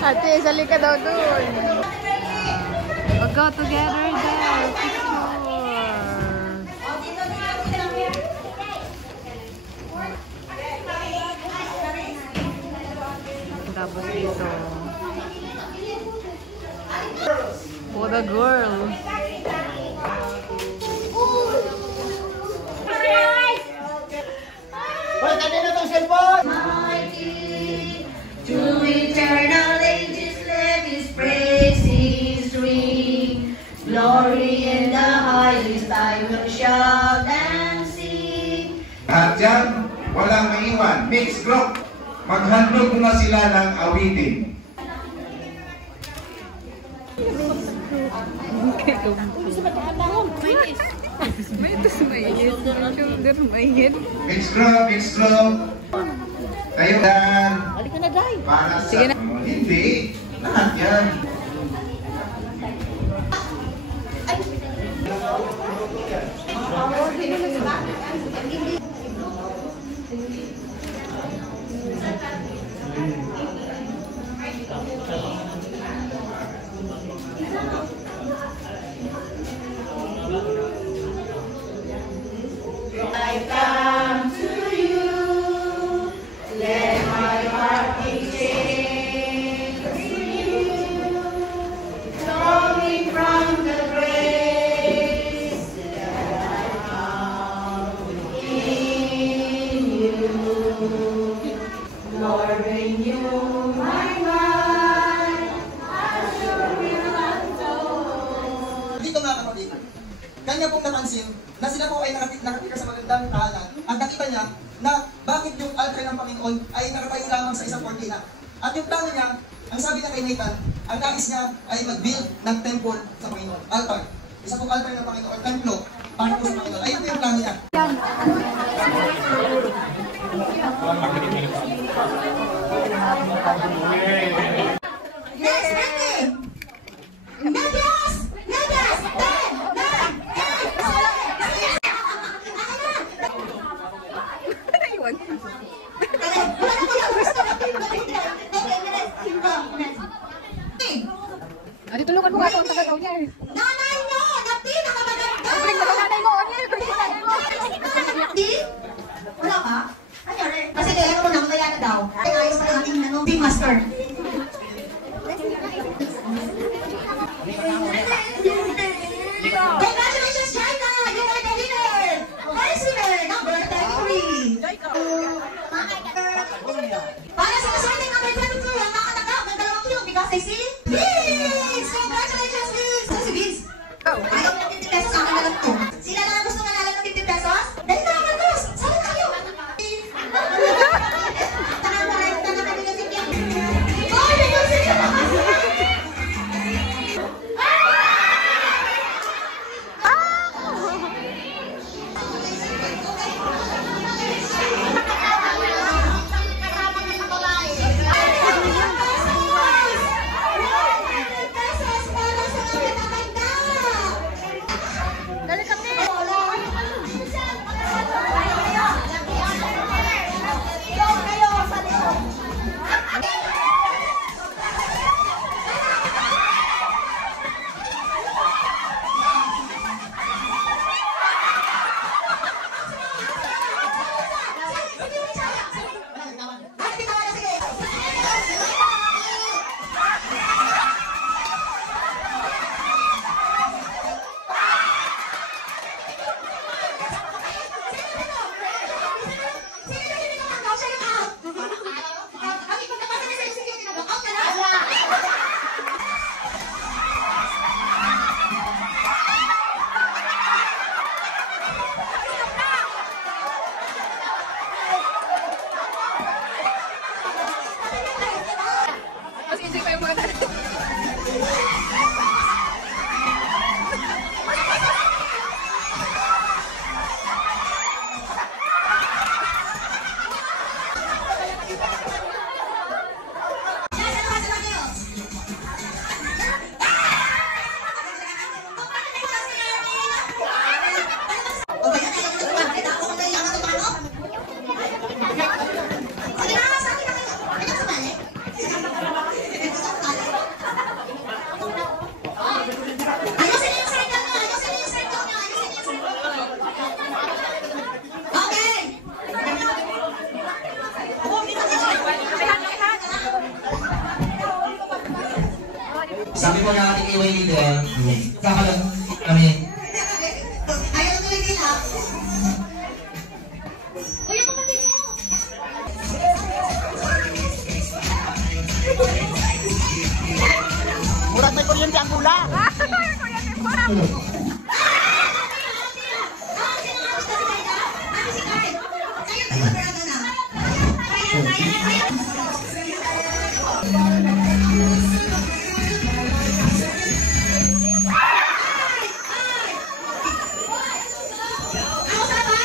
Ate, sali ka daw dun. We'll go together there. Picture. Tapos dito. For the girl. Hoy, kanina tong cellphone! To eternal ages let his praises ring. Glory in the highest I will shout and sing. At yan, walang maiwan. Mixed group. Maghandog na sila ng awitin. Mixed group. Tayo dan. Para sa hindi. Lahat yan. I come to you, let my heart be changed to you, flowing from the grace that I found in you. Lord, renew my mind, as your will untold. Dito nga kapatid, kanya pong napansin na sila po ay nakapika sa magandang tahanan at nakita niya na bakit yung altar ng Panginoon ay nakatayo lamang sa isang kortina. At yung plano niya, ang sabi niya kay Nathan, ang nais niya ay mag-build ng temple sa Panginoon. Altar. Isa pong altar ng Panginoon, templo, para po sa Panginoon. Ayun po yung plano niya. Next, ready? Medias! Medias! 10, 9, 10! Adi, tulungan mo nga ito. Ang tagal niya eh. Nanay mo! Na pinakamaganda! Bring mo nanay mo. Bring mo nanay mo. Di? Wala ka? Kasi kaya ko na mamaya na daw. Ay, ayos na ating team master. Congratulations, China! You are the winner! First winner, number 33. Para sa kasorting number 22, ang nakatanggap ng 2 kilo because they see Liz! Congratulations, Liz! Ito si Liz. Ayaw ng 50 pesos, akin na lang ito. Sila lang ang gusto manalo ng 50 pesos? Dali na, Marcos! Sali tayo! Tangan mo rin, tangan kami ng 50. Oh, may gusto niyo! Sabi mo ng ating AY leader, kakalang kami. Ayaw tuloy nila. Kuya, kapatid mo. Murag may kuryente ang hula.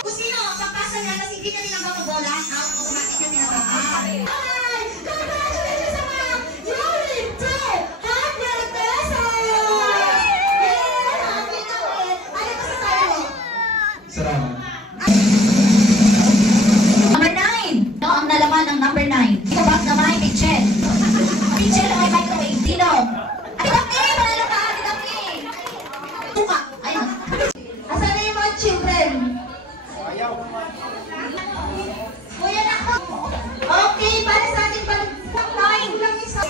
Kung sino ang papasa niya kasi hindi ka tinanggap ang bola, automatic ka tinanggap. Congratulations sa mga Yuri 200 pesos! Yeah! Happy na ulit! Ano pa sa tayo? Salamat. Number 9. No, ang nalaman ng number 9. Ito ba naman ay Mitchell? Mitchell ay microwave. Sino? Ate Daphne! Panalo ka, Ate Daphne! Tuka! Ayun. Asan na yung mga children? Kuya na ako. Okay, para sa ating pag-9 lang isa.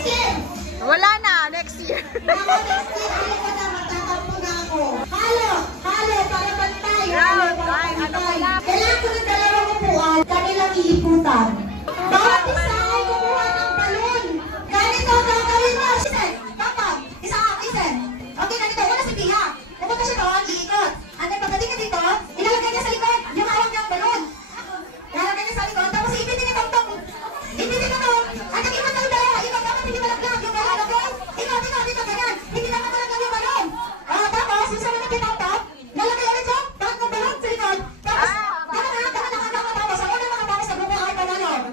Wala na, next year. Ako next year, ano ka na, magtatampo na ako. Halo, para pantay. Round, ay, ano pala? Kailangan ko ng dalawang upuan, kanilang iiputan. Bawat isa ay kumuha ng balon. Ganito gagawin niyo. Isen, kapag, isa ka, Isen. Okay, ganito, una si Pia. Pupunta siya doon, iikot. And then pagdating ka dito, ilalagay niya sa likod, yung hawak niyang balon. Ilalagay niya sa likod, tapos ipitin niya tong. Ipitin niya tong. At nag-iwan ng dala, ikaw dapat hindi malaglag yung balon, okay? Ikaw, dito, ganyan. Hindi dapat malaglag yung balon. Tapos, yung sa mga pinatap, nalagay ulit siya, bakit ng balon sa likod. Tapos, tapos, ang una nakatawas na bumuhay panalo.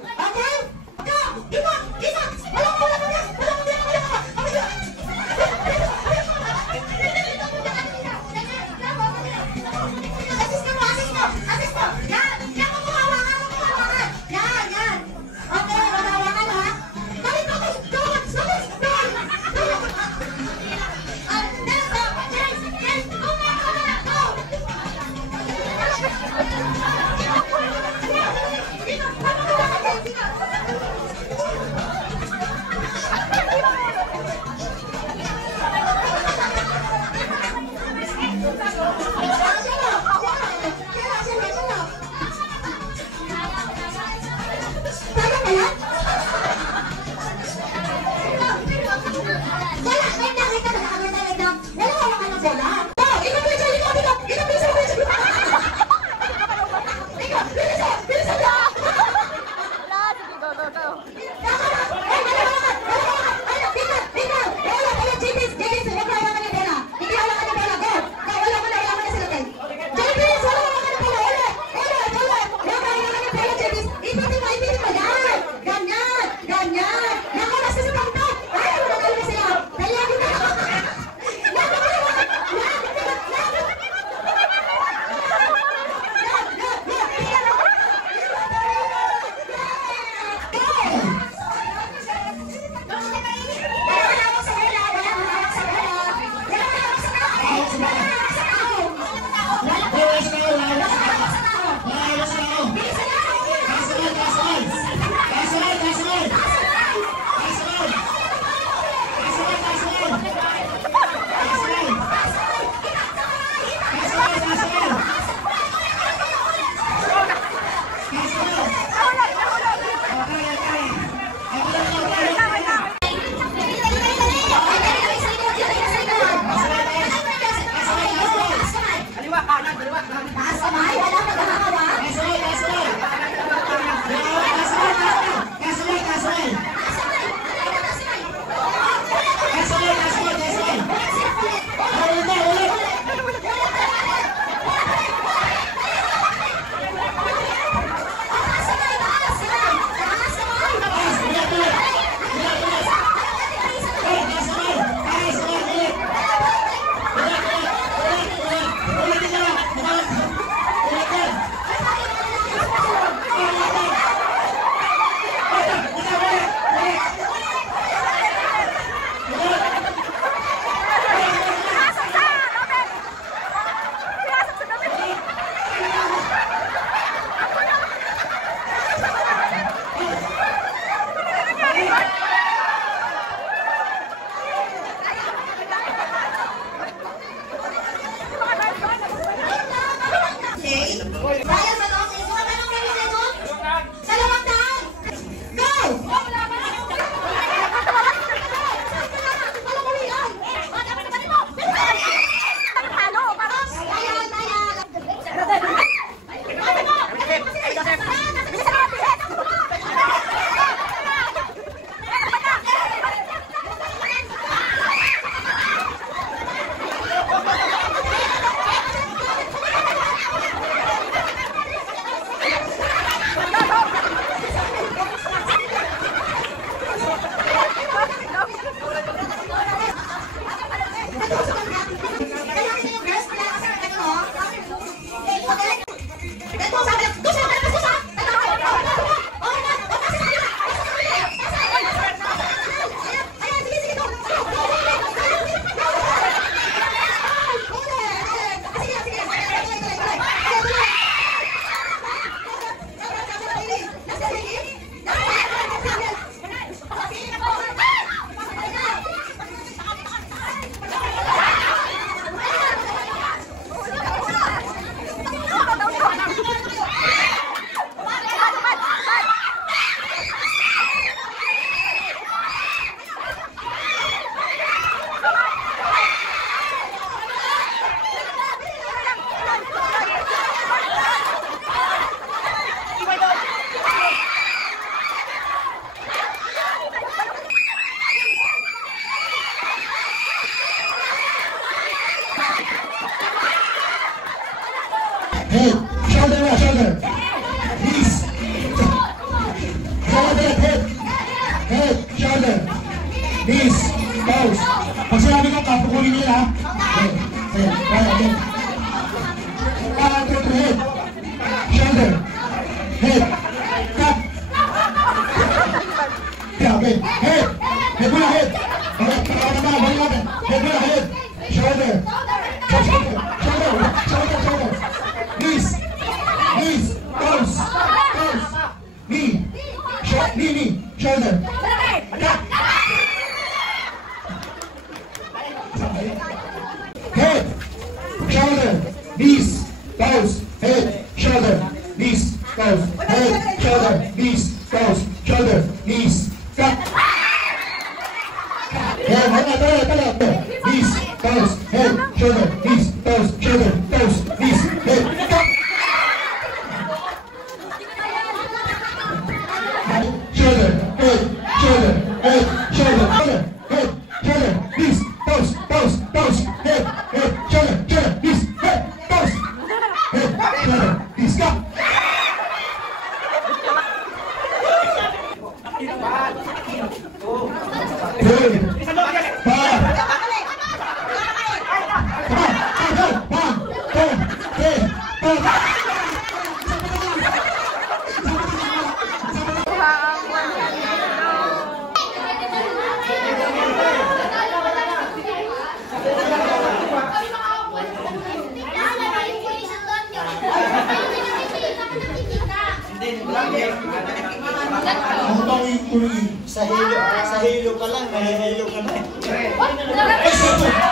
knees, toes. Pag sinabi ko, kapukulin nila, ha? Head, right, again. Counter to head, shoulder, head, cut. Yeah, okay, head mula, head. Okay, balik natin. Head mula, head, shoulder, shoulder. Knees, toes, knee, shoulder. Cut. Head, shoulder, knees, toes, head, shoulder, knees, toes, head, shoulder, knees, toes, shoulder, knees, cut. Head, knees, toes, head, shoulder, knees, toes, shoulder, toes, knees, head, cut. Shoulder, head, shoulder, head, shoulder, head, shoulder, knees, toes, head, shoulder, knees, head, toes, head, shoulder, knees, cut. Sa hilo ka lang, may hilo ka na.